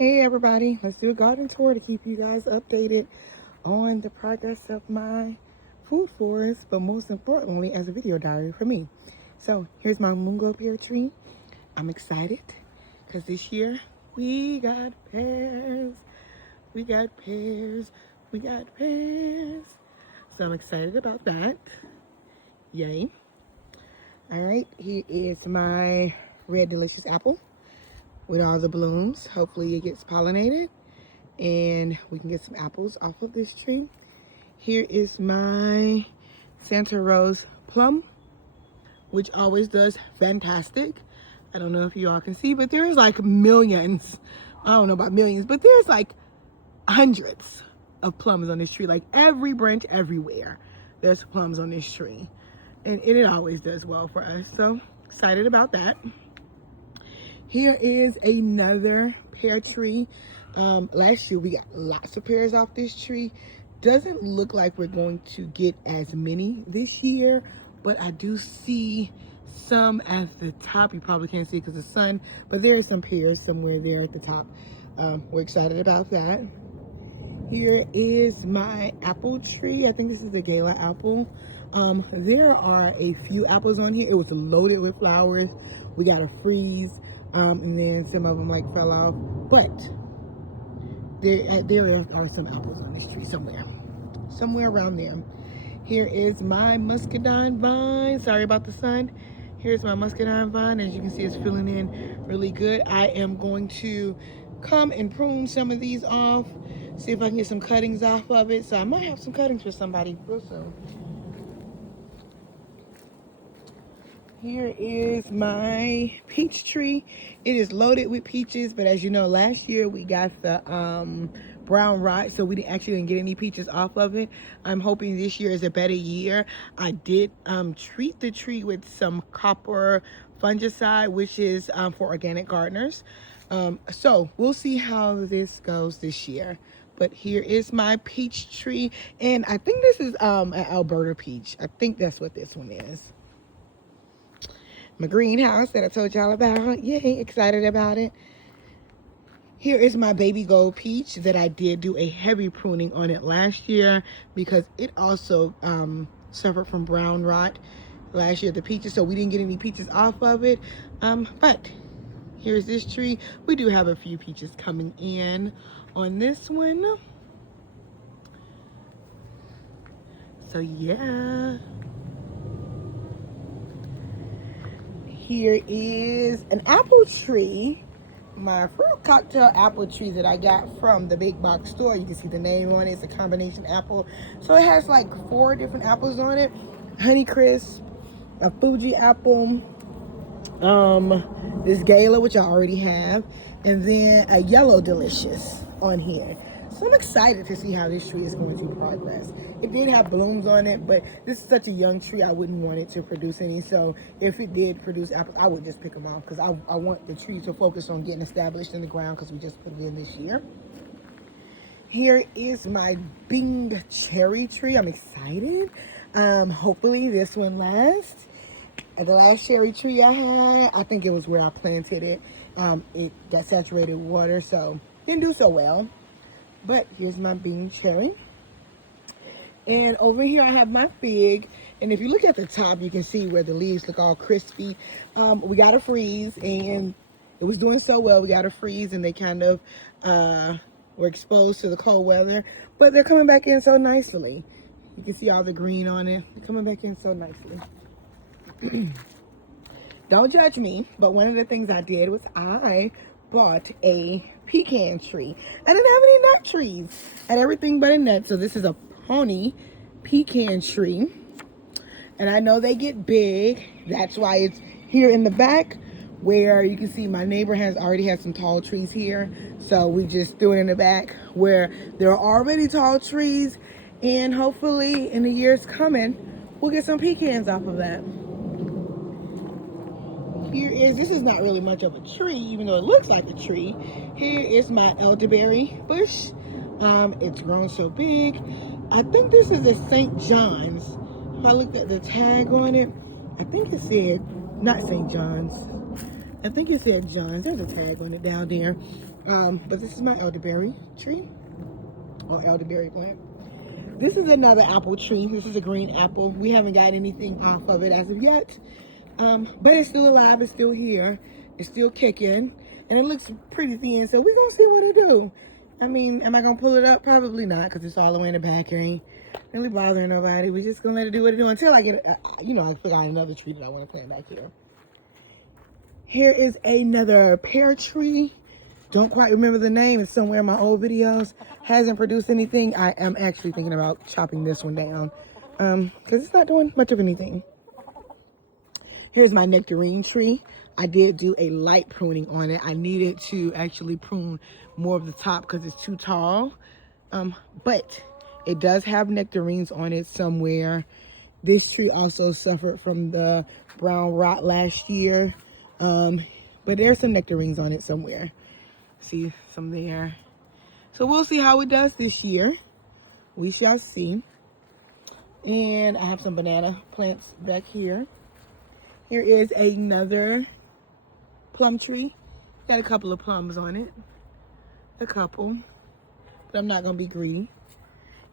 Hey everybody, let's do a garden tour to keep you guys updated on the progress of my food forest, but most importantly as a video diary for me. So here's my mungo pear tree. I'm excited because this year we got pears, we got pears, we got pears. So I'm excited about that. Yay. All right, here is my red delicious apple with all the blooms. Hopefully it gets pollinated and we can get some apples off of this tree. Here is my Santa Rose plum, which always does fantastic. I don't know if you all can see, but there's like millions. I don't know about millions, but there's like hundreds of plums on this tree. Like every branch, everywhere, there's plums on this tree. And it always does well for us. So excited about that. Here is another pear tree. Last year we got lots of pears off this tree. Doesn't look like we're going to get as many this year, but I do see some at the top. You probably can't see because of the sun, but there are some pears somewhere there at the top. We're excited about that. Here is my apple tree. I think this is the Gala apple. There are a few apples on here. It was loaded with flowers. We got a freeze. And then some of them like fell off, but there are some apples on this tree somewhere around there. Here is my muscadine vine. Sorry about the sun. Here's my muscadine vine. As you can see, it's filling in really good. I am going to come and prune some of these off, see if I can get some cuttings off of it. So I might have some cuttings for somebody real soon. Here is my peach tree. It is loaded with peaches, but as you know, last year we got the brown rot, so we didn't get any peaches off of it. I'm hoping this year is a better year. I did treat the tree with some copper fungicide, which is for organic gardeners. So we'll see how this goes this year. But here is my peach tree, and I think this is an Alberta peach. I think that's what this one is. My greenhouse that I told y'all about. Yay, excited about it. Here is my baby gold peach that I did do a heavy pruning on it last year because it also suffered from brown rot last year, the peaches, so we didn't get any peaches off of it. But here's this tree. We do have a few peaches coming in on this one. So yeah. Here is an apple tree, my fruit cocktail apple tree that I got from the big box store. You can see the name on it. It's a combination apple. So it has like 4 different apples on it. Honeycrisp, a Fuji apple, this Gala, which I already have, and then a Yellow Delicious on here. So I'm excited to see how this tree is going to progress. It did have blooms on it, but this is such a young tree, I wouldn't want it to produce any. So if it did produce apples, I would just pick them off because I want the tree to focus on getting established in the ground because we just put it in this year. Here is my Bing cherry tree. I'm excited. Hopefully this one lasts. The last cherry tree I had, I think it was where I planted it. It got saturated with water, so didn't do so well. But here's my Bing cherry. And over here I have my fig. And if you look at the top, you can see where the leaves look all crispy. We got a freeze and it was doing so well. We got a freeze and they kind of were exposed to the cold weather. But they're coming back in so nicely. You can see all the green on it. They're coming back in so nicely. Don't judge me, but one of the things I did was I bought a pecan tree. I didn't have any nut trees. I had everything but a nut. So this is a pony pecan tree. And I know they get big. That's why it's here in the back where you can see my neighbor has already had some tall trees here. So we just threw it in the back where there are already tall trees. And hopefully in the years coming, we'll get some pecans off of that. This is not really much of a tree, even though it looks like a tree. Here is my elderberry bush. It's grown so big. I think this is a St. John's. If I looked at the tag on it, I think it said, not St. John's. I think it said John's. There's a tag on it down there. But this is my elderberry tree, or elderberry plant. This is another apple tree. This is a green apple. We haven't got anything off of it as of yet. But it's still alive, it's still here, it's still kicking, and it looks pretty thin, so we're gonna see what it do. I mean, am I gonna pull it up? Probably not, because it's all the way in the back. It ain't really bothering nobody. We're just gonna let it do what it do until I get, I figure out another tree that I want to plant back here. Here is another pear tree. Don't quite remember the name. It's somewhere in my old videos. Hasn't produced anything. I am actually thinking about chopping this one down, because it's not doing much of anything. Here's my nectarine tree. I did do a light pruning on it. I needed to actually prune more of the top because it's too tall. But it does have nectarines on it somewhere. This tree also suffered from the brown rot last year. But there's some nectarines on it somewhere. See some there. So we'll see how it does this year. We shall see. And I have some banana plants back here. Here is another plum tree. Got a couple of plums on it. A couple. But I'm not going to be greedy.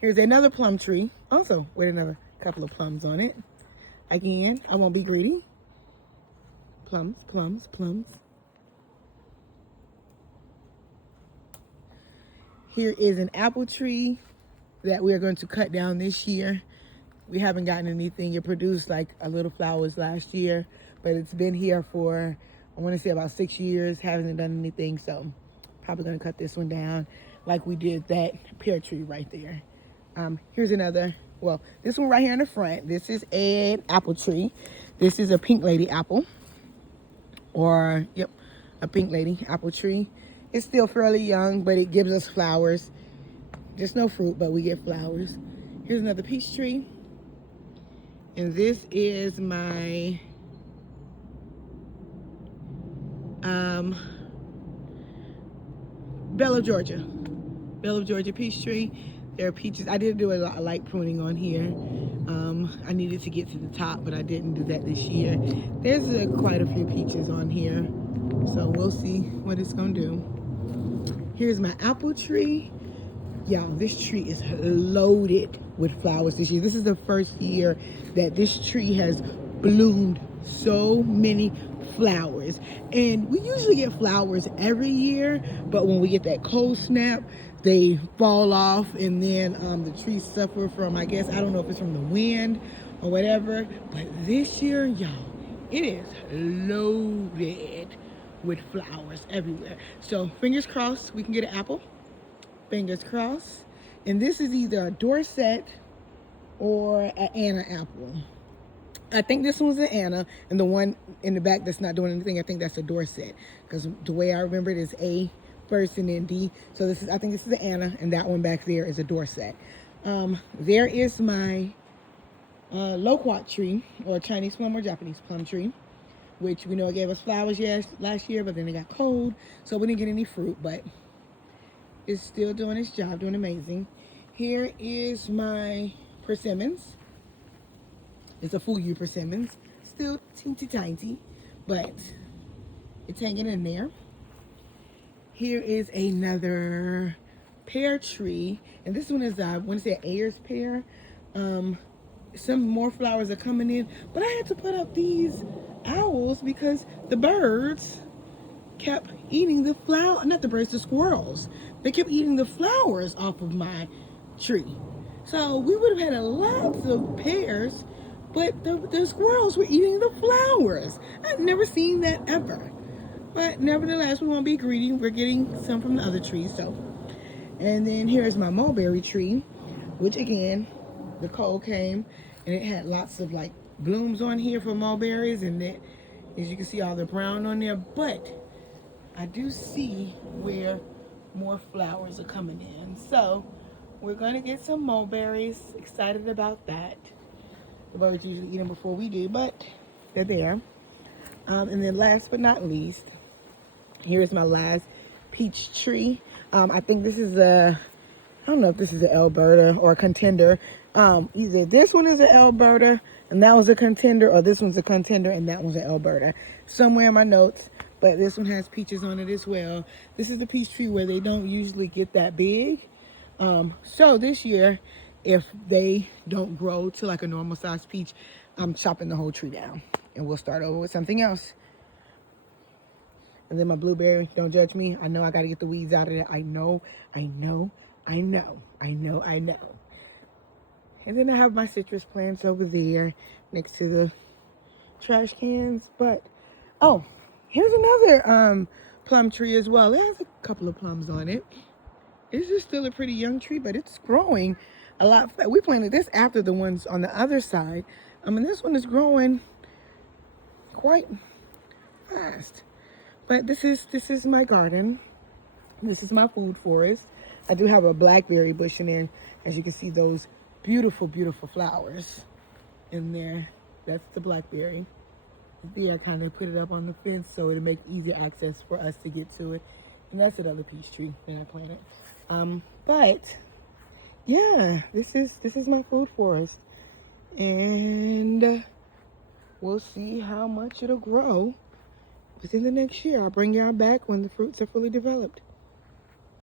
Here's another plum tree. Also with another couple of plums on it. Again, I won't be greedy. Plums, plums, plums. Here is an apple tree that we are going to cut down this year. We haven't gotten anything. It produced like a little flowers last year, but it's been here for, I want to say about 6 years, hasn't done anything. So probably going to cut this one down like we did that pear tree right there. Here's another, well, this one right here in the front. This is an apple tree. This is a pink lady apple, or yep, a pink lady apple tree. It's still fairly young, but it gives us flowers. Just no fruit, but we get flowers. Here's another peach tree. And this is my Belle of Georgia. Belle of Georgia peach tree. There are peaches. I did do a lot of light pruning on here. I needed to get to the top, but I didn't do that this year. There's quite a few peaches on here. So we'll see what it's gonna do. Here's my apple tree. Y'all, this tree is loaded with flowers this year. This is the first year that this tree has bloomed so many flowers. And we usually get flowers every year, but when we get that cold snap, they fall off, and then the trees suffer from, I guess, I don't know if it's from the wind or whatever, but this year, y'all, it is loaded with flowers everywhere. So fingers crossed we can get an apple. Fingers crossed. And this is either a Dorset or an Anna apple. I think this one's an Anna, and the one in the back that's not doing anything, I think that's a Dorset, because the way I remember it is A first and then D. So this is, I think this is an Anna, and that one back there is a Dorset. There is my loquat tree, or Chinese plum or Japanese plum tree, which we know it gave us flowers last year, but then it got cold, so we didn't get any fruit, but it's still doing its job, doing amazing. Here is my persimmons. It's a full year persimmons. Still teensy tiny, but it's hanging in there. Here is another pear tree, and this one is, I want to say, Ayers pear. Some more flowers are coming in, but I had to put up these owls because the birds kept eating the flower, not the birds, the squirrels. They kept eating the flowers off of my tree. So we would have had lots of pears, but the squirrels were eating the flowers. I've never seen that ever. But nevertheless, we won't be greedy. We're getting some from the other trees. So, and then here's my mulberry tree, which again, the cold came and it had lots of like blooms on here for mulberries, and that, as you can see, all the brown on there. But I do see where more flowers are coming in. So we're gonna get some mulberries. Excited about that. The birds usually eat them before we do, but they're there. And then last but not least, here's my last peach tree. I think this is I don't know if this is an Alberta or a contender. Either this one is an Alberta and that was a contender, or this one's a contender and that one's an Alberta. Somewhere in my notes, but this one has peaches on it as well. This is the peach tree where they don't usually get that big. So this year, if they don't grow to like a normal size peach, I'm chopping the whole tree down and we'll start over with something else. And then my blueberry, don't judge me. I know I got to get the weeds out of it. I know. And then I have my citrus plants over there next to the trash cans. But, oh, here's another plum tree as well. It has a couple of plums on it. This is still a pretty young tree, but it's growing a lot. We planted this after the ones on the other side. And this one is growing quite fast. But this is my garden. This is my food forest. I do have a blackberry bush in there. As you can see, those beautiful, beautiful flowers in there. That's the blackberry. There, I kind of put it up on the fence so it'll make easier access for us to get to it. And that's another peach tree that I planted. But yeah, this is my food forest, and we'll see how much it'll grow within the next year. I'll bring y'all back when the fruits are fully developed.